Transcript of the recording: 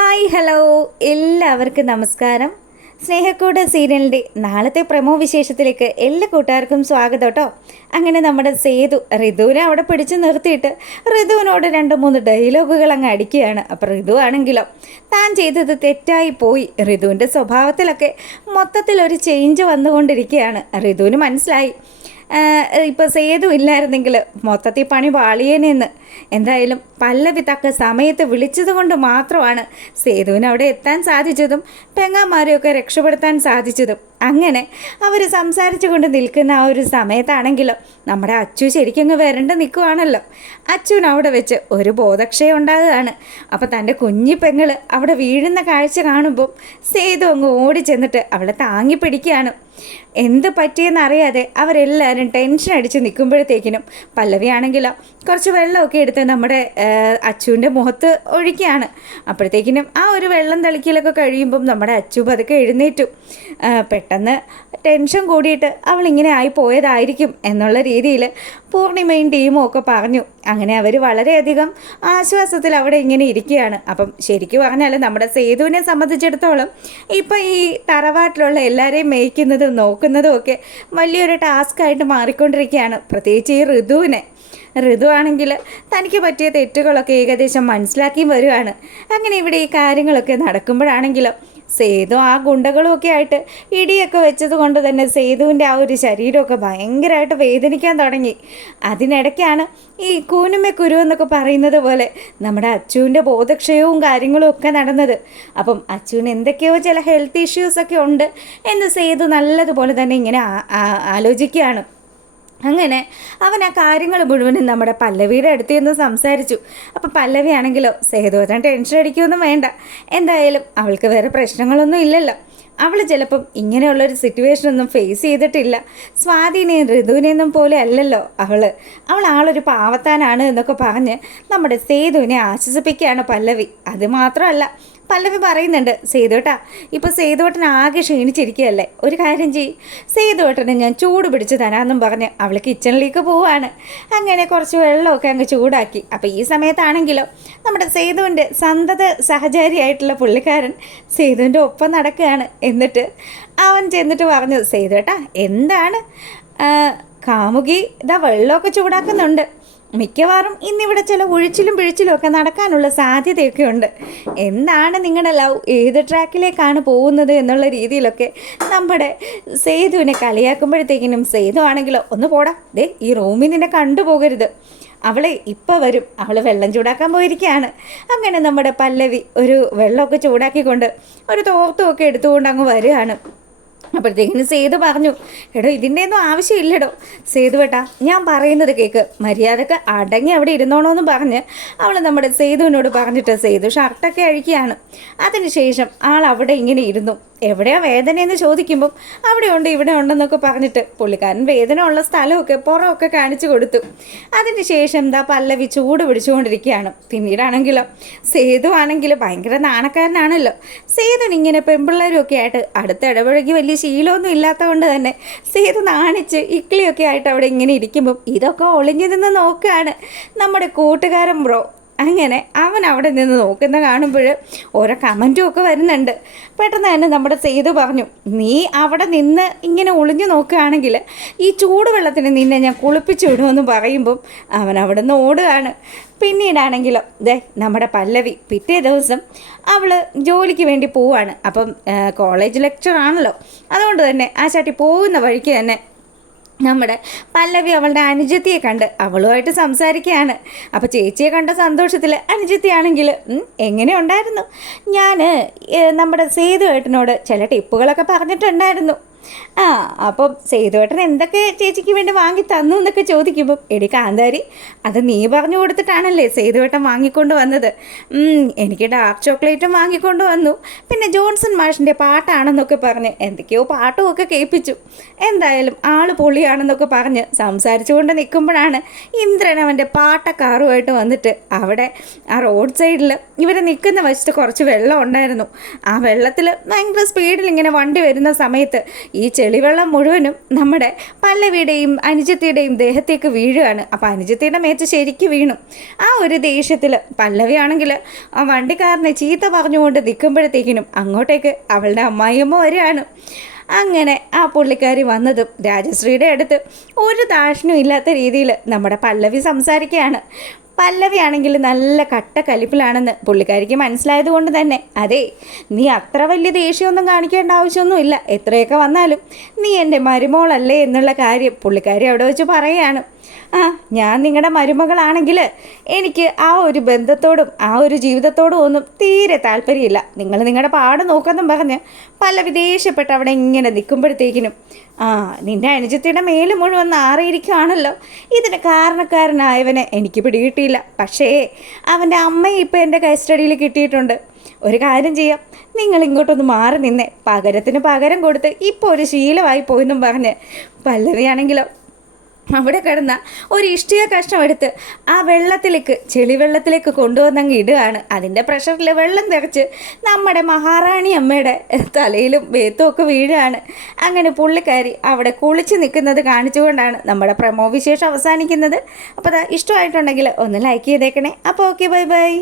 Hi hello എല്ലാവർക്കും നമസ്കാരം. സ്നേഹക്കൂട് സീരിയലിൻ്റെ നാളത്തെ പ്രമോ വിശേഷത്തിലേക്ക് എല്ലാ കൂട്ടുകാർക്കും സ്വാഗതം കേട്ടോ. അങ്ങനെ നമ്മുടെ സേതു ഋതുവിനെ അവിടെ പിടിച്ചു നിർത്തിയിട്ട് ഋതുവിനോട് 2-3 ഡയലോഗുകൾ അങ്ങ് അടിക്കുകയാണ്. അപ്പോൾ ഋതു ആണെങ്കിലോ താൻ ചെയ്തത് തെറ്റായി പോയി. ഋതുവിൻ്റെ സ്വഭാവത്തിലൊക്കെ മൊത്തത്തിലൊരു ചേഞ്ച് വന്നുകൊണ്ടിരിക്കുകയാണ്. ഋതുവിന് മനസ്സിലായി ഇപ്പോൾ സേതു ഇല്ലായിരുന്നെങ്കിൽ മൊത്തത്തിൽ പണി പാളിയേനെന്ന്. എന്തായാലും പല്ലവി തക്ക സമയത്ത് വിളിച്ചത് കൊണ്ട് മാത്രമാണ് സേതുവിന് അവിടെ എത്താൻ സാധിച്ചതും പെങ്ങാമാരെയൊക്കെ രക്ഷപ്പെടുത്താൻ സാധിച്ചതും. അങ്ങനെ അവർ സംസാരിച്ചു കൊണ്ട് നിൽക്കുന്ന ആ ഒരു സമയത്താണെങ്കിലോ നമ്മുടെ അച്ചു ശരിക്കും വരണ്ട് നിൽക്കുവാണല്ലോ. അച്ചുവിന് അവിടെ വെച്ച് ഒരു ബോധക്ഷയം ഉണ്ടാകുകയാണ്. അപ്പോൾ തൻ്റെ കുഞ്ഞി പെങ്ങൾ അവിടെ വീഴുന്ന കാഴ്ച കാണുമ്പം സേതു അങ്ങ് ഓടി ചെന്നിട്ട് അവളെ താങ്ങി പിടിക്കുകയാണ്. എന്ത് പറ്റിയെന്നറിയാതെ അവരെല്ലാവരും ടെൻഷൻ അടിച്ച് നിൽക്കുമ്പോഴത്തേക്കിനും പല്ലവിയാണെങ്കിലോ കുറച്ച് വെള്ളമൊക്കെ എടുത്ത് നമ്മുടെ അച്ചുവിൻ്റെ മുഖത്ത് ഒഴിക്കുകയാണ്. അപ്പോഴത്തേക്കിനും ആ ഒരു വെള്ളം തളിക്കലൊക്കെ കഴിയുമ്പം നമ്മുടെ അച്ചു പതുക്കെ എഴുന്നേറ്റു. പെട്ടെന്ന് ടെൻഷൻ കൂടിയിട്ട് അവളിങ്ങനെ ആയി പോയതായിരിക്കും എന്നുള്ള രീതിയിൽ പൂർണിമയും ടീമും ഒക്കെ പറഞ്ഞു. അങ്ങനെ അവർ വളരെയധികം ആശ്വാസത്തിൽ അവിടെ ഇങ്ങനെ ഇരിക്കുകയാണ്. അപ്പം ശരിക്കും പറഞ്ഞാൽ നമ്മുടെ സേതുവിനെ സംബന്ധിച്ചിടത്തോളം ഇപ്പം ഈ തറവാട്ടിലുള്ള എല്ലാവരെയും മേയ്ക്കുന്നതും നോക്കുന്നതും ഒക്കെ വലിയൊരു ടാസ്ക്കായിട്ട് മാറിക്കൊണ്ടിരിക്കുകയാണ്. പ്രത്യേകിച്ച് ഈ ഋതു ആണെങ്കിൽ തനിക്ക് പറ്റിയ തെറ്റുകളൊക്കെ ഏകദേശം മനസ്സിലാക്കിയും വരുവാണ്. അങ്ങനെ ഇവിടെ ഈ കാര്യങ്ങളൊക്കെ നടക്കുമ്പോഴാണെങ്കിലും സേതു ആ ഗുണ്ടകളും ഒക്കെ ആയിട്ട് ഇടിയൊക്കെ വെച്ചത് കൊണ്ട് തന്നെ സേതുവിൻ്റെ ആ ഒരു ശരീരമൊക്കെ ഭയങ്കരമായിട്ട് വേദനിക്കാൻ തുടങ്ങി. അതിനിടയ്ക്കാണ് ഈ കൂനുമേ കുരു എന്നൊക്കെ പറയുന്നത് പോലെ നമ്മുടെ അച്ചുവിൻ്റെ ബോധക്ഷയവും കാര്യങ്ങളും ഒക്കെ നടന്നത്. അപ്പം അച്ചുവിന് എന്തൊക്കെയോ ചില ഹെൽത്ത് ഇഷ്യൂസൊക്കെ ഉണ്ട് എന്ന് സേതു നല്ലതുപോലെ തന്നെ ഇങ്ങനെ ആലോചിക്കുകയാണ്. അങ്ങനെ അവൻ ആ കാര്യങ്ങൾ മുഴുവനും നമ്മുടെ പല്ലവിയുടെ അടുത്ത് നിന്ന് സംസാരിച്ചു. അപ്പോൾ പല്ലവി ആണെങ്കിലോ സേതുവേട്ടൻ ടെൻഷൻ അടിക്കുകയൊന്നും വേണ്ട, എന്തായാലും അവൾക്ക് വേറെ പ്രശ്നങ്ങളൊന്നും ഇല്ലല്ലോ, അവൾ ചിലപ്പം ഇങ്ങനെയുള്ളൊരു സിറ്റുവേഷനൊന്നും ഫേസ് ചെയ്തിട്ടില്ല, സ്വാധീനെയും ഋതുവിനെയൊന്നും പോലെ അല്ലല്ലോ അവൾ ആളൊരു പാവത്താനാണ് എന്നൊക്കെ പറഞ്ഞ് നമ്മുടെ സേതുവിനെ ആശ്വസിപ്പിക്കുകയാണ് പല്ലവി. അത് മാത്രമല്ല പല്ലവി പറയുന്നുണ്ട്, സേതുവേട്ടാ ഇപ്പോൾ സേതുവേട്ടൻ ആകെ ക്ഷീണിച്ചിരിക്കുകയല്ലേ, ഒരു കാര്യം ചെയ്യ്, സേതുവേട്ടനെ ഞാൻ ചൂട് പിടിച്ച് തരാമെന്നും പറഞ്ഞ് അവൾ കിച്ചണിലേക്ക് പോവാണ്. അങ്ങനെ കുറച്ച് വെള്ളമൊക്കെ അങ്ങ് ചൂടാക്കി. അപ്പോൾ ഈ സമയത്താണെങ്കിലോ നമ്മുടെ സേതുവിൻ്റെ സന്തത സഹചാരിയായിട്ടുള്ള പുള്ളിക്കാരൻ സേതുവിൻ്റെ ഒപ്പം നടക്കുകയാണ്. എന്നിട്ട് അവൻ ചെന്നിട്ട് പറഞ്ഞു, സേതുവേട്ടാ എന്താണ് കാമുകി ഇതാ വെള്ളമൊക്കെ ചൂടാക്കുന്നുണ്ട്, മിക്കവാറും ഇന്നിവിടെ ചില ഒഴിച്ചിലും പിഴിച്ചിലും ഒക്കെ നടക്കാനുള്ള സാധ്യതയൊക്കെ ഉണ്ട്, എന്താണ് നിങ്ങളുടെ ലവ്, ഏത് ട്രാക്കിലേക്കാണ് പോകുന്നത് എന്നുള്ള രീതിയിലൊക്കെ നമ്മുടെ സേതുവിനെ കളിയാക്കുമ്പോഴത്തേക്കിനും സേതു ആണെങ്കിലോ ഒന്ന് പോടാ, ദേ ഈ റൂമിൽ നിന്നെ കണ്ടുപോകരുത്, അവളെ ഇപ്പോൾ വരും, അവൾ വെള്ളം ചൂടാക്കാൻ പോയിരിക്കുകയാണ്. അങ്ങനെ നമ്മുടെ പല്ലവി ഒരു വെള്ളമൊക്കെ ചൂടാക്കിക്കൊണ്ട് ഒരു തോർത്തുമൊക്കെ എടുത്തുകൊണ്ട് അങ്ങ് വരികയാണ്. അപ്പോഴത്തേക്കിന് സേതു പറഞ്ഞു, എടോ ഇതിൻ്റെ ഒന്നും ആവശ്യമില്ലടോ സേതുവേട്ടാ, ഞാൻ പറയുന്നത് കേൾക്ക്, മര്യാദക്ക് അടങ്ങി അവിടെ ഇരുന്നോണമെന്ന് പറഞ്ഞ് അവൾ നമ്മുടെ സേതുവിനോട് പറഞ്ഞിട്ട് സേതു ഷർട്ടൊക്കെ അഴിക്കുകയാണ്. അതിനുശേഷം ആൾ അവിടെ ഇങ്ങനെ ഇരുന്നു. എവിടെയാ വേദനയെന്ന് ചോദിക്കുമ്പം അവിടെ ഉണ്ട് ഇവിടെ ഉണ്ടെന്നൊക്കെ പറഞ്ഞിട്ട് പുള്ളിക്കാരൻ വേദന ഉള്ള സ്ഥലമൊക്കെ പുറമൊക്കെ കാണിച്ചു കൊടുത്തു. അതിന് ശേഷം എന്താ പല്ലവി ചൂട് പിടിച്ചുകൊണ്ടിരിക്കുകയാണ്. പിന്നീടാണെങ്കിലോ സേതു ആണെങ്കിൽ ഭയങ്കര നാണക്കാരനാണല്ലോ. സേതുവിന് ഇങ്ങനെ പെൺപിള്ളേരൊക്കെ ആയിട്ട് അടുത്ത ഇടപഴകി വലിയ ശീലമൊന്നും ഇല്ലാത്ത കൊണ്ട് തന്നെ സേതു നാണിച്ച് ഇക്ലിയൊക്കെ ആയിട്ട് അവിടെ ഇങ്ങനെ ഇരിക്കുമ്പം ഇതൊക്കെ ഒളിഞ്ഞു നിന്ന് നോക്കുകയാണ് നമ്മുടെ കൂട്ടുകാരൻ ബ്രോ. അങ്ങനെ അവൻ അവിടെ നിന്ന് നോക്കുന്ന കാണുമ്പോൾ ഓരോ കമൻറ്റും ഒക്കെ വരുന്നുണ്ട്. പെട്ടെന്ന് തന്നെ നമ്മുടെ സേതു പറഞ്ഞു, നീ അവിടെ നിന്ന് ഇങ്ങനെ ഒളിഞ്ഞു നോക്കുകയാണെങ്കിൽ ഈ ചൂടുവെള്ളത്തിന് നിന്നെ ഞാൻ കുളിപ്പിച്ചു വിടുമെന്ന് പറയുമ്പം അവൻ അവിടെ നിന്ന് ഓടുകയാണ്. പിന്നീടാണെങ്കിലോ നമ്മുടെ പല്ലവി പിറ്റേ ദിവസം അവൾ ജോലിക്ക് വേണ്ടി പോവാണ്. അപ്പം കോളേജ് ലെക്ചറാണല്ലോ, അതുകൊണ്ട് തന്നെ ആ ചാട്ടി പോകുന്ന വഴിക്ക് തന്നെ നമ്മുടെ പല്ലവി അവളുടെ അനുജത്തിയെ കണ്ട് അവളുമായിട്ട് സംസാരിക്കുകയാണ്. അപ്പോൾ ചേച്ചിയെ കണ്ട സന്തോഷത്തിൽ അനുജത്തിയാണെങ്കിൽ എങ്ങനെ ഉണ്ടായിരുന്നു, ഞാൻ നമ്മുടെ സേതുവേട്ടനോട് ചില ടിപ്പുകളൊക്കെ പറഞ്ഞിട്ടുണ്ടായിരുന്നു, അപ്പം സേതുവേട്ടൻ എന്തൊക്കെ ചേച്ചിക്ക് വേണ്ടി വാങ്ങി തന്നു എന്നൊക്കെ ചോദിക്കുമ്പം എടി കാന്താരി, അത് നീ പറഞ്ഞു കൊടുത്തിട്ടാണല്ലേ സേതുവേട്ടൻ വാങ്ങിക്കൊണ്ട് വന്നത്, എനിക്ക് ഡാർക്ക് ചോക്ലേറ്റും വാങ്ങിക്കൊണ്ട് വന്നു, പിന്നെ ജോൺസൺ മാഷിൻ്റെ പാട്ടാണെന്നൊക്കെ പറഞ്ഞ് എന്തൊക്കെയോ പാട്ടുമൊക്കെ കേൾപ്പിച്ചു, എന്തായാലും ആൾ പൊളിയാണെന്നൊക്കെ പറഞ്ഞ് സംസാരിച്ചു കൊണ്ട് നിൽക്കുമ്പോഴാണ് ഇന്ദ്രൻ അവൻ്റെ പാട്ടക്കാറുമായിട്ട് വന്നിട്ട് അവിടെ ആ റോഡ് സൈഡിൽ ഇവർ നിൽക്കുന്ന വശത്ത് കുറച്ച് വെള്ളം ഉണ്ടായിരുന്നു. ആ വെള്ളത്തിൽ ഭയങ്കര സ്പീഡിൽ ഇങ്ങനെ വണ്ടി വരുന്ന സമയത്ത് ഈ ചെളിവെള്ളം മുഴുവനും നമ്മുടെ പല്ലവിയുടെയും അനുജത്തിയുടെയും ദേഹത്തേക്ക് വീഴുകയാണ്. അപ്പോൾ അനുജത്തിയുടെ മേത്ത് ശരിക്ക് വീണു. ആ ഒരു ദേഷ്യത്തിൽ പല്ലവിയാണെങ്കിൽ ആ വണ്ടിക്കാരനെ ചീത്ത പറഞ്ഞുകൊണ്ട് നിൽക്കുമ്പോഴത്തേക്കിനും അങ്ങോട്ടേക്ക് അവളുടെ അമ്മായിയമ്മ വരികയാണ്. അങ്ങനെ ആ പുള്ളിക്കാരി വന്നതും രാജശ്രീയുടെ അടുത്ത് ഒരു ദാക്ഷിണ്യം ഇല്ലാത്ത രീതിയിൽ നമ്മുടെ പല്ലവി സംസാരിക്കുകയാണ്. പല്ലവിയാണെങ്കിൽ നല്ല കട്ട കലിപ്പിലാണെന്ന് പുള്ളിക്കാരിക്ക് മനസ്സിലായത് കൊണ്ട് തന്നെ, അതെ, നീ അത്ര വലിയ ദേഷ്യമൊന്നും കാണിക്കേണ്ട ആവശ്യമൊന്നുമില്ല, എത്രയൊക്കെ വന്നാലും നീ എൻ്റെ മരുമോളല്ലേ എന്നുള്ള കാര്യം പുള്ളിക്കാരി അവിടെ വെച്ച് പറയുകയാണ്. ഞാൻ നിങ്ങളുടെ മരുമകളാണെങ്കിൽ എനിക്ക് ആ ഒരു ബന്ധത്തോടും ആ ഒരു ജീവിതത്തോടും ഒന്നും തീരെ താല്പര്യമില്ല. നിങ്ങൾ നിങ്ങളുടെ പാട് നോക്കെന്നും പറഞ്ഞ് പല്ലവി ദേഷ്യപ്പെട്ട് അവിടെ ഇങ്ങനെ നിൽക്കുമ്പോഴത്തേക്കിനും നിൻ്റെ അനുജത്തിയുടെ മേല് മുഴുവൻ നാറിയിരിക്കുകയാണല്ലോ. ഇതിന് കാരണക്കാരനായവനെ എനിക്ക് പിടികിട്ടിയില്ല. പക്ഷേ അവൻ്റെ അമ്മയെ ഇപ്പോൾ എൻ്റെ കസ്റ്റഡിയിൽ കിട്ടിയിട്ടുണ്ട്. ഒരു കാര്യം ചെയ്യാം, നിങ്ങൾ ഇങ്ങോട്ടൊന്ന് മാറി നിന്നേ, പകരത്തിന് പകരം കൊടുത്ത് ഇപ്പോൾ ഒരു ശീലമായി പോയെന്നും പറഞ്ഞ് പല്ലവിയാണെങ്കിലോ അവിടെ കിടന്ന ഒരു ഇഷ്ടിക കഷ്ണം എടുത്ത് ആ വെള്ളത്തിലേക്ക്, ചെളിവെള്ളത്തിലേക്ക് കൊണ്ടുവന്നങ്ങ് ഇടുകയാണ്. അതിൻ്റെ പ്രഷറിൽ വെള്ളം തെറിച്ച് നമ്മുടെ മഹാറാണി അമ്മയുടെ തലയിലും വേത്തും ഒക്കെ വീഴുകയാണ്. അങ്ങനെ പുള്ളിക്കാരി അവിടെ കുളിച്ച് നിൽക്കുന്നത് കാണിച്ചുകൊണ്ടാണ് നമ്മുടെ പ്രമോ വിശേഷം അവസാനിക്കുന്നത്. അപ്പോൾ ഇഷ്ടമായിട്ടുണ്ടെങ്കിൽ ഒന്ന് ലൈക്ക് ചെയ്തേക്കണേ. അപ്പോൾ ഓക്കെ, ബൈ ബൈ.